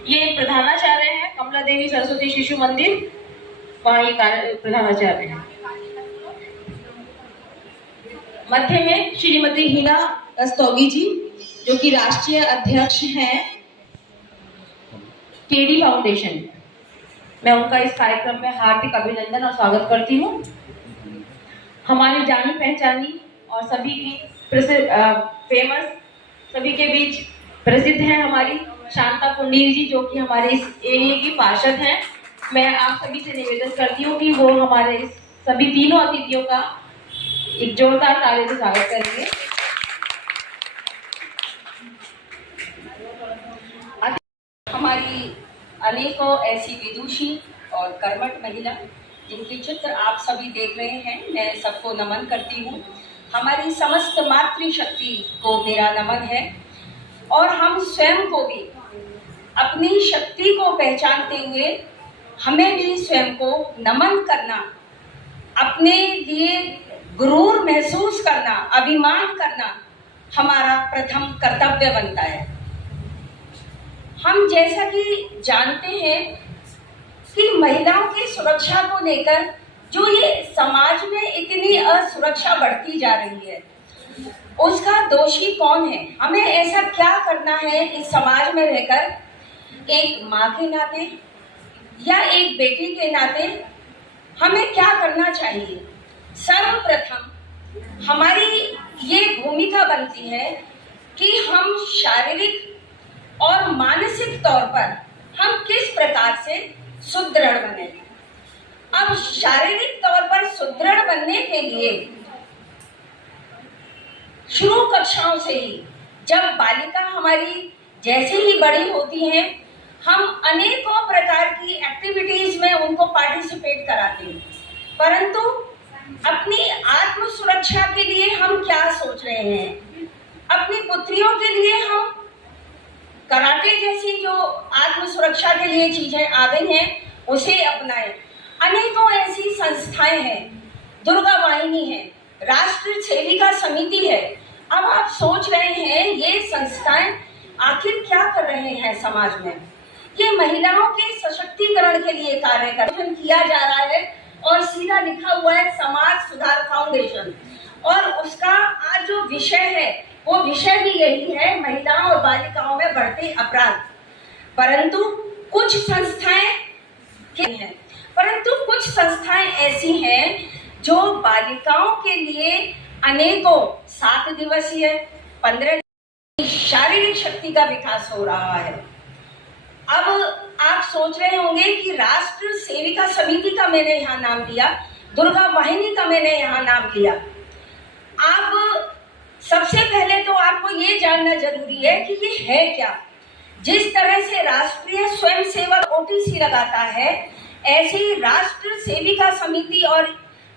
ये प्रधानाचार्य हैं कमला देवी सरस्वती शिशु मंदिर, वहाँ ये प्रधानाचार्य हैं। मध्य में श्रीमती हिना रस्तोगी जी, जो कि राष्ट्रीय अध्यक्ष हैं केडी फाउंडेशन। मैं उनका इस कार्यक्रम में हार्दिक अभिनंदन और स्वागत करती हूँ। हमारी जानी पहचानी और सभी की फेमस, सभी के बीच प्रसिद्ध हैं हमारी शांता पुंडीर जी, जो कि हमारे इस एरिया की पार्षद हैं। मैं आप सभी से निवेदन करती हूँ कि वो हमारे सभी तीनों अतिथियों का एक जोरदार ताली से स्वागत करेंगे। हमारी अनेकों ऐसी विदुषी और कर्मठ महिला जिनके चित्र आप सभी देख रहे हैं, मैं सबको नमन करती हूँ। हमारी समस्त मातृशक्ति को मेरा नमन है और हम स्वयं को भी अपनी शक्ति को पहचानते हुए हमें भी स्वयं को नमन करना, अपने लिए गुरूर महसूस करना, अभिमान करना हमारा प्रथम कर्तव्य बनता है। हम जैसा कि जानते हैं कि महिलाओं की सुरक्षा को लेकर जो ये समाज में इतनी असुरक्षा बढ़ती जा रही है, उसका दोषी कौन है? हमें ऐसा क्या करना है इस समाज में रहकर, एक माँ के नाते या एक बेटी के नाते हमें क्या करना चाहिए? सर्वप्रथम हमारी ये भूमिका बनती है कि हम शारीरिक और मानसिक तौर पर हम किस प्रकार से सुदृढ़ बने। अब शारीरिक तौर पर सुदृढ़ बनने के लिए शुरू कक्षाओं से ही, जब बालिका हमारी जैसे ही बड़ी होती हैं, हम अनेकों प्रकार की एक्टिविटीज में उनको पार्टिसिपेट कराते हैं, परंतु अपनी आत्म सुरक्षा के लिए हम क्या सोच रहे हैं? अपनी पुत्रियों के लिए हम कराटे जैसी जो आत्म सुरक्षा के लिए चीजें आ गई हैं उसे अपनाएं। अनेकों ऐसी संस्थाएं हैं, दुर्गा वाहिनी है, राष्ट्र सेविका समिति है। अब आप सोच रहे हैं ये संस्थाएं आखिर क्या कर रहे हैं समाज में? ये महिलाओं के सशक्तिकरण के लिए कार्य किया जा रहा है और सीधा लिखा हुआ है समाज सुधार फाउंडेशन, और उसका आज जो विषय है वो विषय भी यही है, महिलाओं और बालिकाओं में बढ़ते अपराध। परंतु कुछ संस्थाएं ऐसी हैं जो बालिकाओं के लिए अनेकों 7 दिवसीय 15 शारीरिक शक्ति का विकास हो रहा है। अब आप सोच रहे होंगे कि राष्ट्र सेविका समिति का मैंने यहाँ नाम लिया, दुर्गा वाहिनी का मैंने यहाँ नाम लिया। अब सबसे पहले तो आपको ये जानना जरूरी है कि ये है क्या। जिस तरह से राष्ट्रीय स्वयंसेवक ओटीसी लगाता है, ऐसे ही राष्ट्र सेविका समिति और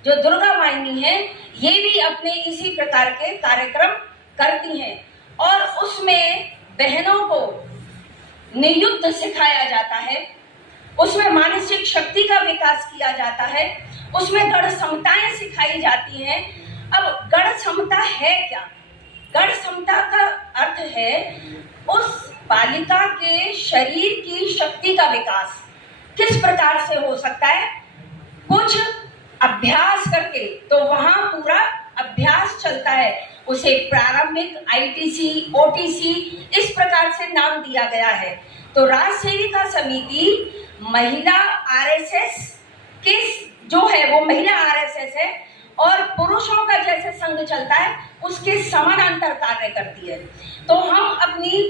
जो दुर्गा वाहिनी है ये भी अपने इसी प्रकार के कार्यक्रम करती हैं, और उसमें बहनों को नियुद्ध सिखाया जाता है, उसमें मानसिक शक्ति का विकास किया जाता है, उसमें गढ़ समताएं सिखाई जाती हैं। अब गढ़ समता है क्या? गढ़ समता का अर्थ है उस बालिका के शरीर की शक्ति का विकास किस प्रकार से हो सकता है। कुछ अभ्यास करके, तो वहां पूरा अभ्यास चलता है, उसे प्रारंभिक आईटीसी, ओटीसी इस प्रकार से नाम दिया गया है। तो राष्ट्र सेविका समिति महिला आरएसएस के जो है वो महिला आरएसएस है, और पुरुषों का जैसे संघ चलता है उसके समानांतर कार्य करती है। तो हम अपनी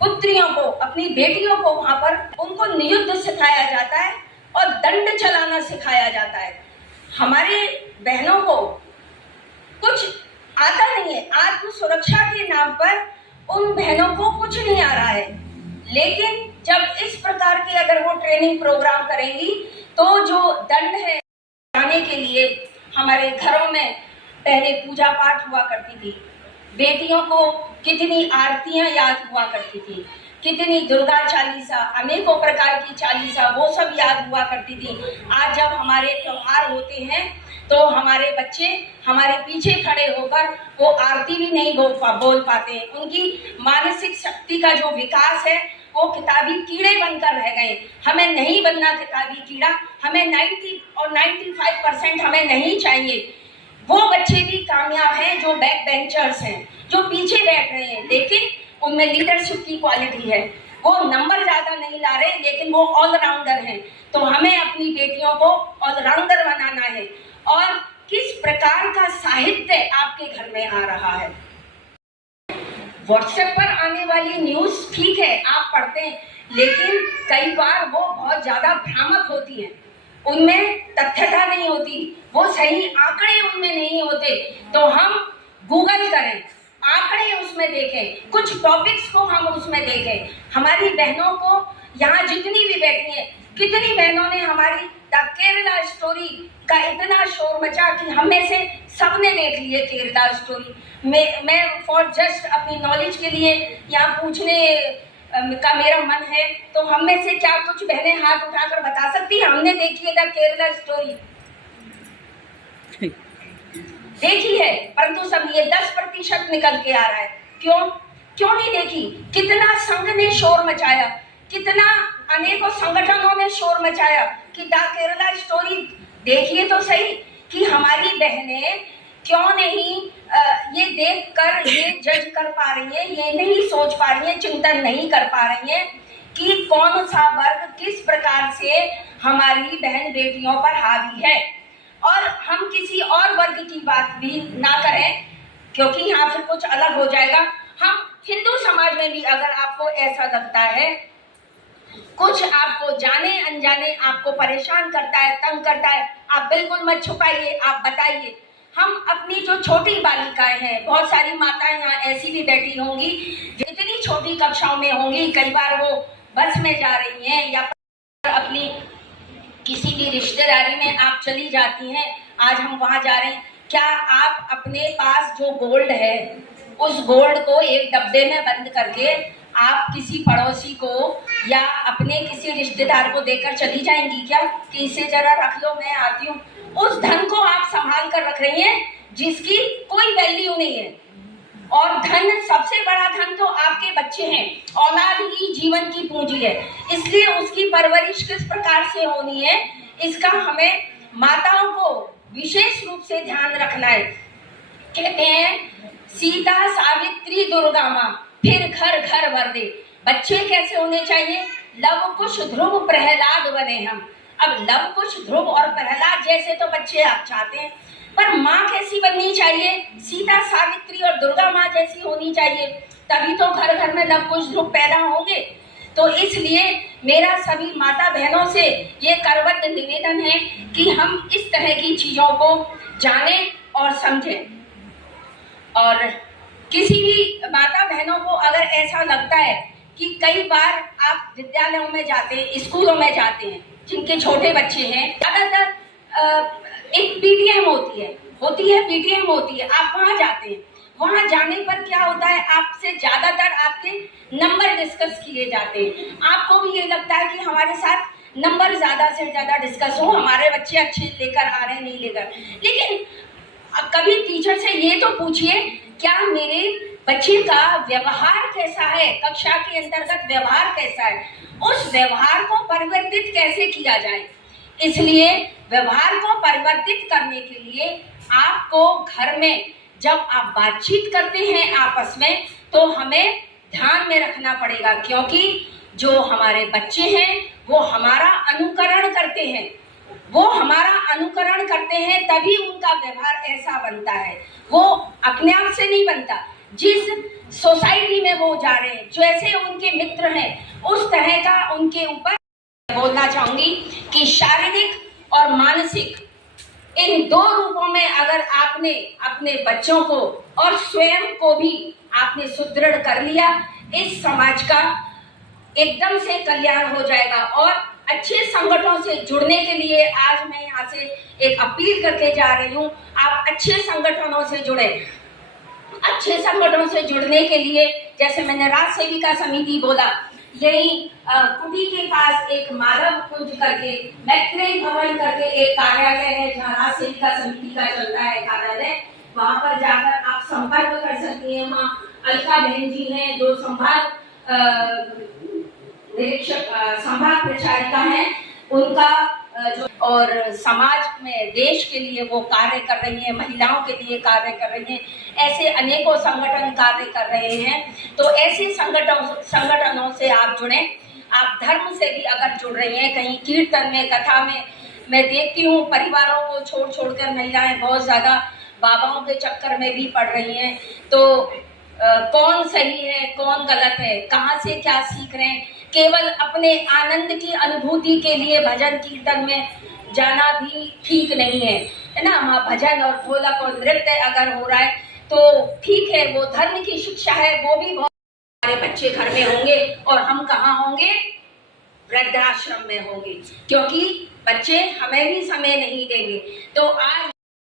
पुत्रियों को, अपनी बेटियों को वहां पर उनको नियुद्ध सिखाया जाता है और दंड चलाना सिखाया जाता है। हमारे बहनों को कुछ आता नहीं है, आत्म सुरक्षा के नाम पर उन बहनों को कुछ नहीं आ रहा है, लेकिन जब इस प्रकार के अगर वो ट्रेनिंग प्रोग्राम करेंगी तो जो दंड है आने के लिए, हमारे घरों में पहले पूजा पाठ हुआ करती थी, बेटियों को कितनी आरतियां याद हुआ करती थी, कितनी दुर्गा चालीसा, अनेकों प्रकार की चालीसा वो सब याद हुआ करती थी। आज जब हमारे त्योहार होते हैं तो हमारे बच्चे हमारे पीछे खड़े होकर वो आरती भी नहीं बोल पाते हैं। उनकी मानसिक शक्ति का जो विकास है वो किताबी कीड़े बनकर रह गए। हमें नहीं बनना किताबी कीड़ा, हमें 90 और 95% हमें नहीं चाहिए। वो बच्चे भी कामयाब हैं जो बैक बेंचर्स हैं, जो पीछे बैठ रहे हैं, लेकिन उनमें लीडरशिप की क्वालिटी है। वो नंबर ज्यादा नहीं ला रहे, लेकिन वो ऑलराउंडर हैं। तो हमें अपनी बेटियों को ऑलराउंडर बनाना है। और किस प्रकार का साहित्य आपके घर में आ रहा है? व्हाट्सएप पर आने वाली न्यूज ठीक है, आप पढ़ते हैं, लेकिन कई बार वो बहुत ज्यादा भ्रामक होती है, उनमें तथ्यता नहीं होती, वो सही आंकड़े उनमें नहीं होते। तो हम गूगल करें, आंकड़े उसमें देखें, कुछ टॉपिक्स को हम उसमें देखें। हमारी बहनों को यहाँ जितनी भी बैठी हैं, कितनी बहनों ने हमारी द केरला स्टोरी का इतना शोर मचा कि हम में से सबने देख लिए केरला स्टोरी। मैं फॉर जस्ट अपनी नॉलेज के लिए यहाँ पूछने का मेरा मन है, तो हम में से क्या कुछ बहनें हाथ उठाकर बता सकती हैं हमने देखी है द केरला स्टोरी? देखी है, परंतु सब ये 10% निकल के आ रहा है। क्यों नहीं देखी? कितना संघ ने शोर मचाया, कितना अनेकों संगठनों ने शोर मचाया कि द केरला स्टोरी देखिए तो सही कि हमारी बहनें क्यों नहीं ये देखकर ये जज कर पा रही है, ये नहीं सोच पा रही है, चिंतन नहीं कर पा रही है कि कौन सा वर्ग किस प्रकार से हमारी बहन बेटियों पर हावी है। और हम किसी और वर्ग की बात भी ना करें, क्योंकि यहाँ फिर कुछ अलग हो जाएगा। हम हिंदू समाज में भी अगर आपको ऐसा लगता है, कुछ आपको जाने अनजाने आपको परेशान करता है, तंग करता है, आप बिल्कुल मत छुपाइए, आप बताइए। हम अपनी जो छोटी बालिकाएं हैं, बहुत सारी माताएं यहाँ ऐसी भी बैठी होंगी जितनी छोटी कक्षाओं में होंगी, कई बार वो बस में जा रही हैं या अपनी किसी भी रिश्तेदारी में आप चली जाती हैं, आज हम वहां जा रहे हैं, क्या आप अपने पास जो गोल्ड है उस गोल्ड को एक डब्बे में बंद करके आप किसी पड़ोसी को या अपने किसी रिश्तेदार को देकर चली जाएंगी क्या कि इसे जरा रख लो, मैं आती हूँ? उस धन को आप संभाल कर रख रही हैं जिसकी कोई वैल्यू नहीं है। और धन, सबसे बड़ा धन तो आपके बच्चे हैं, औलाद ही जीवन की पूंजी है, इसलिए उसकी परवरिश किस प्रकार से होनी है, इसका हमें माताओं को विशेष रूप से ध्यान रखना है। कहते हैं सीता सावित्री दुर्गा माँ, फिर घर घर वर दे। बच्चे कैसे होने चाहिए? लव कुश ध्रुव प्रहलाद बने हम। अब लव कुश ध्रुव और प्रहलाद जैसे तो बच्चे आप चाहते हैं, पर माँ कैसी बननी चाहिए? सीता सावित्री और दुर्गा माँ जैसी होनी चाहिए, तभी तो घर घर में लव कुश ध्रुव पैदा होंगे। तो इसलिए मेरा सभी माता बहनों से ये करबद्ध निवेदन है कि हम इस तरह की चीजों को जानें और समझें। और किसी भी माता बहनों को अगर ऐसा लगता है कि कई बार आप विद्यालयों में जाते हैं, स्कूलों में जाते हैं, जिनके छोटे बच्चे हैं, ज्यादातर एक पीटीएम होती है, पीटीएम होती है, आप वहां जाते हैं, वहां जाने पर क्या होता है, आपसे ज्यादातर आपके नंबर डिस्कस किए जाते हैं। आपको भी ये लगता है कि हमारे साथ नंबर ज्यादा से ज्यादा डिस्कस हो, हमारे बच्चे अच्छे लेकर आ रहे हैं नहीं लेकर। लेकिन कभी टीचर से ये तो पूछिए क्या मेरे बच्चे का व्यवहार कैसा है, कक्षा के अंतर्गत व्यवहार कैसा है, उस व्यवहार को परिवर्तित कैसे किया जाए। इसलिए व्यवहार को परिवर्तित करने के लिए आपको घर में जब आप बातचीत करते हैं आपस में, तो हमें ध्यान में रखना पड़ेगा, क्योंकि जो हमारे बच्चे हैं वो हमारा अनुकरण करते हैं, तभी उनका व्यवहार ऐसा बनता है, वो अपने आप से नहीं बनता। जिस सोसाइटी में वो जा रहे हैं, जैसे उनके मित्र हैं, उस तरह का उनके ऊपर बोलना चाहूंगी कि शारीरिक और मानसिक इन दो रूपों में अगर आपने अपने बच्चों को और स्वयं को भी आपने सुदृढ़ कर लिया, इस समाज का एकदम से कल्याण हो जाएगा। और अच्छे संगठनों से जुड़ने के लिए आज मैं यहाँ से एक अपील करके जा रही हूँ, आप अच्छे संगठनों से जुड़े। अच्छे संगठनों से जुड़ने के लिए जैसे मैंने राज सेविका समिति बोला, यही कुटी के पास एक माधव कुंज करके, मैत्रेय भवन करके एक कार्यालय है जहाँ राज सेविका समिति का चलता है कार्यालय, वहां पर जाकर आप संपर्क कर सकती हैं। वहाँ अलका बहन जी हैं जो संभाग निरीक्षक संभाग प्रचारिका हैं, उनका जो और समाज में देश के लिए वो कार्य कर रही हैं, महिलाओं के लिए कार्य कर रही हैं, ऐसे अनेकों संगठन कार्य कर रहे हैं। तो ऐसे संगठनों से आप जुड़ें। आप धर्म से भी अगर जुड़ रही हैं, कहीं कीर्तन में, कथा में, मैं देखती हूँ परिवारों को छोड़ कर महिलाएं बहुत ज्यादा बाबाओं के चक्कर में भी पड़ रही हैं। तो कौन सही है, कौन गलत है, कहाँ से क्या सीख रहे हैं, केवल अपने आनंद की अनुभूति के लिए भजन कीर्तन में जाना भी ठीक नहीं है ना। वहाँ भजन और ढोलक और नृत्य अगर हो रहा है तो ठीक है, वो धर्म की शिक्षा है, वो भी बहुत। हमारे बच्चे घर में होंगे और हम कहाँ होंगे? वृद्धाश्रम में होंगे, क्योंकि बच्चे हमें भी समय नहीं देंगे। तो आज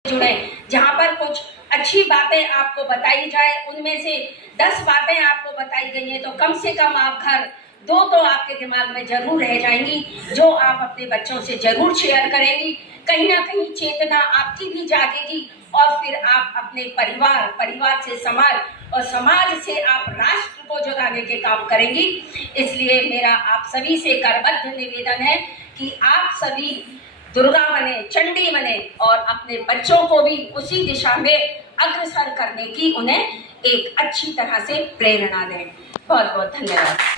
जुड़े, जहाँ पर कुछ अच्छी बातें आपको बताई जाए, उनमें से 10 बातें आपको बताई गई हैं, तो कम से कम आप घर 2 तो आपके दिमाग में जरूर रह जाएंगी, जो आप अपने बच्चों से जरूर शेयर करेंगी। कहीं ना कहीं चेतना आपकी भी जागेगी और फिर आप अपने परिवार से समाज और समाज से आप राष्ट्र को जगाने के काम करेंगी। इसलिए मेरा आप सभी से करबद्ध निवेदन है कि आप सभी दुर्गा बने, चंडी बने और अपने बच्चों को भी उसी दिशा में अग्रसर करने की उन्हें एक अच्छी तरह से प्रेरणा दें। बहुत बहुत धन्यवाद।